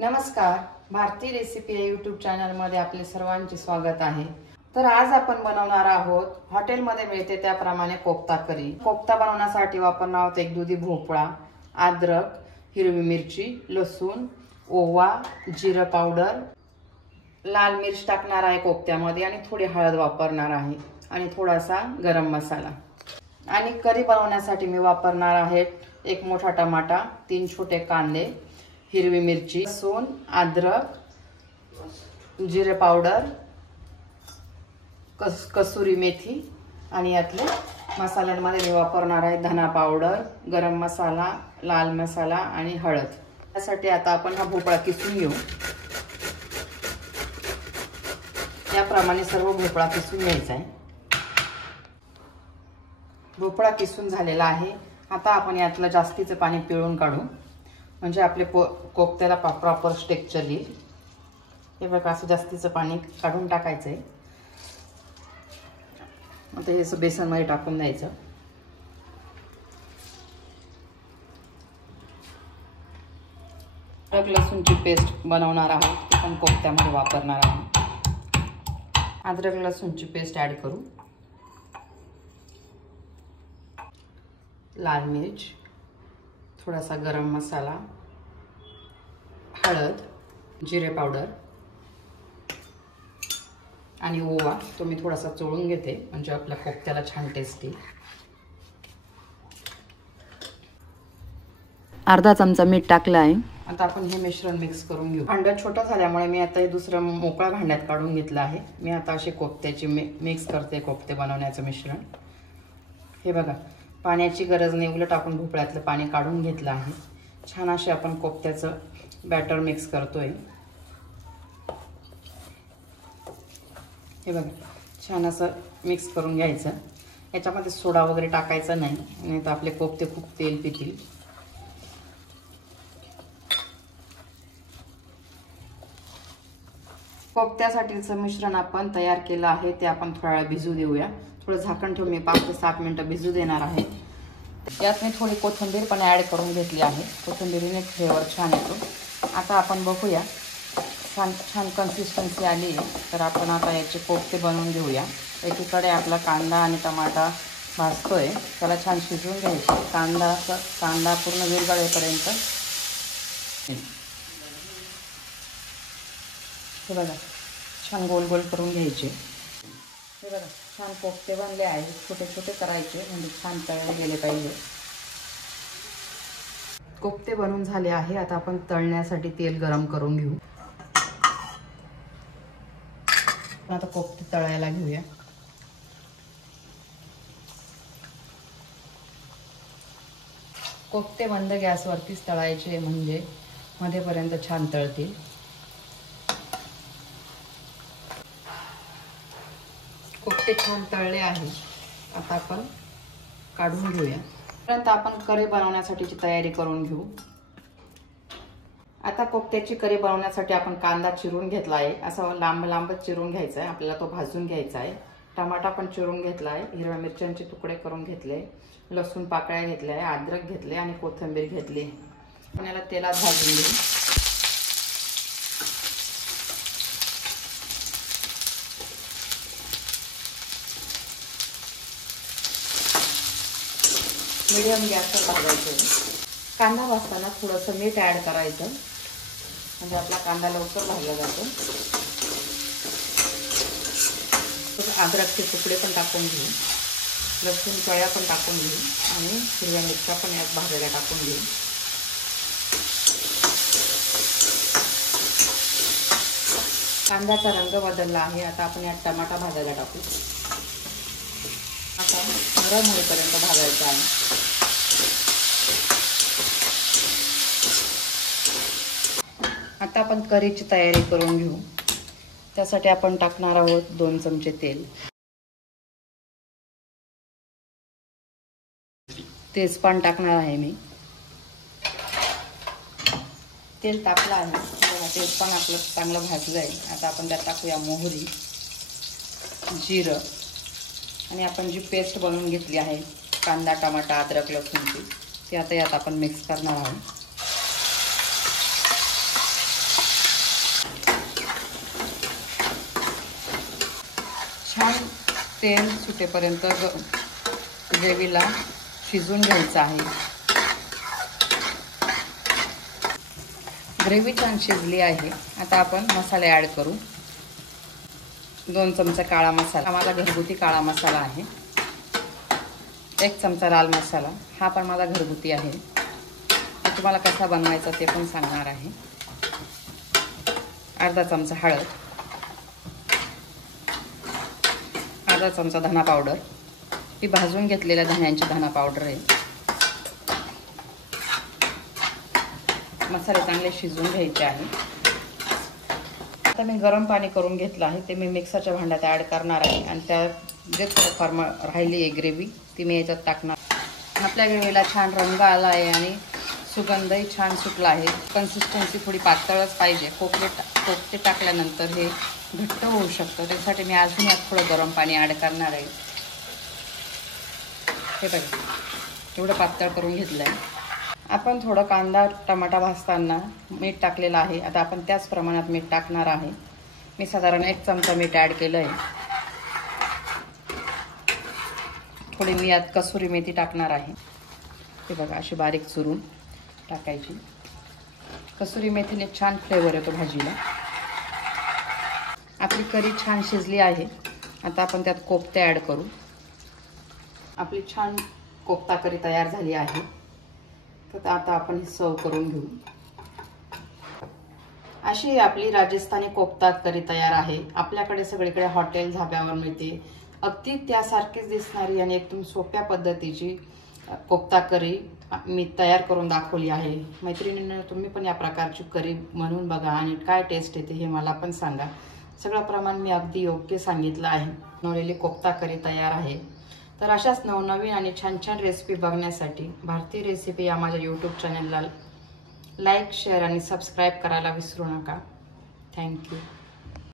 नमस्कार, भारतीय रेसिपी या यूट्यूब चॅनलमध्ये आपले सर्वांचे स्वागत आहे। तर आज आपण बनवणार आहोत हॉटेलमध्ये मिळते त्याप्रमाणे कोफ्ता करी। कोफ्ता बनवण्यासाठी वापरणार आहोत एक दुधी भोपळा, अद्रक, हिरवी मिरची, लसूण, ओवा, जिरा पावडर, लाल मिर्च टाकणार आहे कोफ्त्यामध्ये आणि थोडी हळद वापरणार आहे आणि थोडासा गरम मसाला। आणि करी बनवण्यासाठी मी वापरणार आहे एक मोठा टमाटा, 3 छोटे कांदे, हिरवी मिरची, लसूण, अद्रक, जिरे पावडर, कसुरी मेथी आणि यातले मसाल्यांमध्ये मी वापरणार आहे धना पावडर, गरम मसाला, लाल मसाला आणि हळद। त्यासाठी आता आपण हा भोपळा किसून घेऊ। याप्रमाणे सर्व भोपळा किसून घ्यायचा आहे। भोपळा किसून झालेला आहे। आता आपण यातलं जास्तीचं पाणी पिळून काढू, म्हणजे आपले कोफ्त्याला प्रॉपर टेक्स्चर येईल। हे बघा, असं जास्तीचं पाणी काढून टाकायचं आहे। आता हे बेसन मध्ये टाकून द्यायचं। अद्रक लसूणची पेस्ट बनवणार आहोत, ती पण कोफ्त्यामध्ये वापरणार आहोत। अद्रक लसूणची पेस्ट ऍड करू, लाल मिर्च, थोडासा गरम मसाला, हळद, जिरे पावडर आणि ओवा तो मी थोडासा चोळून घेते, म्हणजे आपल्या कोफ्त्याला छान टेस्ट येईल। अर्धा चमचा मीठ टाकलं आहे। आता आपण हे मिश्रण मिक्स करून घेऊ। भांड छोटं झाल्यामुळे मी आता हे दुसरं मोकळ्या भांड्यात काढून घेतलं आहे। मी आता असे कोफ्त्याची मिक्स करते, कोफ्ते बनवण्याचं मिश्रण। हे बघा, पाण्याची गरज नाही, उलट आपण भोपळ्यातलं पाणी काढून घेतलं आहे। छान असे आपण कोफ्त्याचं बॅटर मिक्स करतोय। हे बघा, छान असं मिक्स करून घ्यायचं। याच्यामध्ये सोडा वगैरे टाकायचा नाही, नाही तर आपले कोफ्ते खूप तेल पितील। कोफ्त्यासाठीचं मिश्रण आपण तयार केलं आहे, ते आपण थोडा वेळ भिजू देऊया। थोडं झाकण ठेवून मी 5 ते 7 मिनिटं भिजू देणार आहे। यात मी थोडी कोथिंबीर पण ॲड करून घेतली आहे, कोथिंबीरीने फ्लेवर छान येतो। आता आपण बघूया, छान कन्सिस्टन्सी आली आहे, तर आपण आता याचे कोफ्ते बनवून घेऊया। एकीकडे आपला कांदा आणि टमाटा भाजतोय, त्याला छान शिजवून घ्यायचे। कांदा पूर्ण विरघळेपर्यंत हे बघा, छान गोल गोल करून घ्यायचे। हे बघा, छान कोफ्ते बनले आहेत। छोटे छोटे करायचे, म्हणजे छान तळले गेले पाहिजे। कोफ्ते बनवून झाले आहे। आता आपण तळण्यासाठी तेल गरम करून घेऊ। आता कोफ्ते तळायला घेऊया। कोफ्ते मंद गॅसवरतीच तळायचे, म्हणजे मध्येपर्यंत छान तळतील। कोफ्ते छान तळले आहे, आता आपण काढून घेऊया। परंतु आपण करी बनवण्यासाठीची तयारी करून घेऊ। आता कोफ्त्याची करी बनवण्यासाठी आपण कांदा चिरून घेतला आहे, असं लांब लांब चिरून घ्यायचा आहे। आपल्याला तो भाजून घ्यायचा आहे। टमाटा पण चिरून घेतला आहे, हिरव्या मिरच्यांचे तुकडे करून घेतले, लसूण पाकळ्या घेतल्या आहे, अद्रक घेतले आणि कोथिंबीर घेतली। आपण याला तेलात भाजून घेऊ। मीडियम गॅसवर भाजायचं। कांदा भाजताना थोडंसं मीठ ॲड करायचं, म्हणजे आपला कांदा लवकर भाजला जातो। अद्रकचे तुकडे पण टाकून घेऊ, लसूण कळ्या पण टाकून घेऊ आणि हिरव्या मिरच्या पण यात भाजायला टाकून घेऊ। कांद्याचा रंग बदलला आहे, आता आपण यात टमाटा भाजायला टाकू। आता नरम होईपर्यंत भाजायचं आहे। आता आपण करीची तयारी करून घेऊ। त्यासाठी आपण टाकणार आहोत 2 चमचे तेल। तेजपान टाकणार आहे मी। तेल तापलं आहे, तेजपान आपलं चांगलं भाजलं आहे। आता आपण त्यात टाकूया मोहरी, जिरं आणि आपण जी पेस्ट बनवून घेतली आहे कांदा टमाटा अद्रक लसूणची, ती आता यात आपण मिक्स करणार आहोत। छान तेल सुटेपर्यंत ग्रेव्हीला शिजवून घ्यायचं आहे. ग्रेव्ही छान शिजली आहे. आता आपण मसाले ॲड करू. 2 चमचे काळा मसाला, माझा घरगुती काळा मसाला आहे. 1 चमचा लाल मसाला, हा पण माझा घरगुती आहे. मी तुम्हाला कसा बनवायचा ते पण सांगणार आहे. अर्धा चमचा हळद, अर्धा चमचा धना पावडर, ही भाजून घेतलेल्या धन्यांची धना पावडर आहे. मसाले चांगले शिजवून घ्यायचे आहे. आता मी गरम पाणी करून घेतलं आहे, ते मी मिक्सरच्या भांड्यात ॲड करणार आहे आणि त्यात जे थोडंफार राहिली आहे ग्रेव्ही ती मी याच्यात टाकणार. आपल्या ग्रेव्हीला छान रंग आला आहे आणि सुगंधही छान सुटला आहे. कन्सिस्टन्सी थोडी पातळच पाहिजे. कोफते टाकल्यानंतर हे घट्ट होऊ शकतं, त्यासाठी मी अजून यात थोडं गरम पाणी ॲड करणार आहे. हे बघा, एवढं पातळ करून घेतलं आहे. आपण थोडं कांदा टमाटा भाजताना मीठ टाकलेलं आहे. आता आपण त्याच प्रमाणात मीठ टाकणार आहे. मी साधारण 1 चमचा मीठ ॲड केलं आहे. थोडी मी यात कसुरी मेथी टाकणार आहे. हे बघा, अशी बारीक चुरून टाकायची. कसुरी मेथीने छान फ्लेवर येतो भाजीला. आपली करी छान शिजली आहे. आता आपण त्यात कोफ्ते ॲड करू. आपली छान कोफ्ता करी तयार झाली आहे. तर आता आपण सर्व करून घेऊ. अशी आपली राजस्थानी कोफ्ता करी तयार आहे. आपल्याकडे सगळीकडे हॉटेल धाब्यावर मिळते. अगदी त्यासारखीच दिसणारी आणि एकदम सोप्या पद्धतीची कोफ्ता करी मी तयार करून दाखवली आहे. मैत्रिणींनो, तुम्ही पण या प्रकारची करी बनवून बघा आणि काय टेस्ट येते हे मला पण सांगा. सगळं प्रमाण मी अगदी योग्य सांगितलं आहे. बनवलेली कोफ्ता करी तयार आहे. तर अशाच नवनवीन आणि छान छान रेसिपी बघण्यासाठी भारतीय रेसिपी या माझ्या यूट्यूब चॅनलला लाईक, शेअर आणि सबस्क्राईब करायला विसरू नका. थँक्यू.